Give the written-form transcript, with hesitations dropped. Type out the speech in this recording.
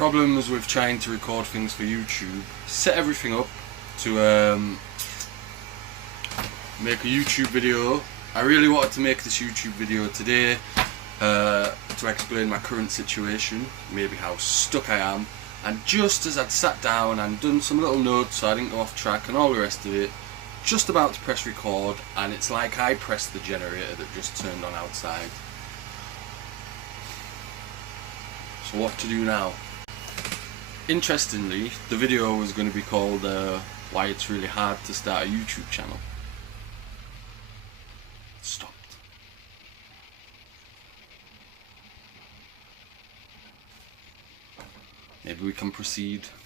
problems with trying to record things for YouTube. Set everything up to make a YouTube video. I really wanted to make this YouTube video today to explain my current situation, maybe how stuck I am, and just as I'd sat down and done some little notes so I didn't go off track and all the rest of it, just about to press record, and it's like I pressed the generator that just turned on outside. So what to do now? Interestingly, the video was going to be called why it's really hard to start a YouTube channel. It stopped. Maybe we can proceed.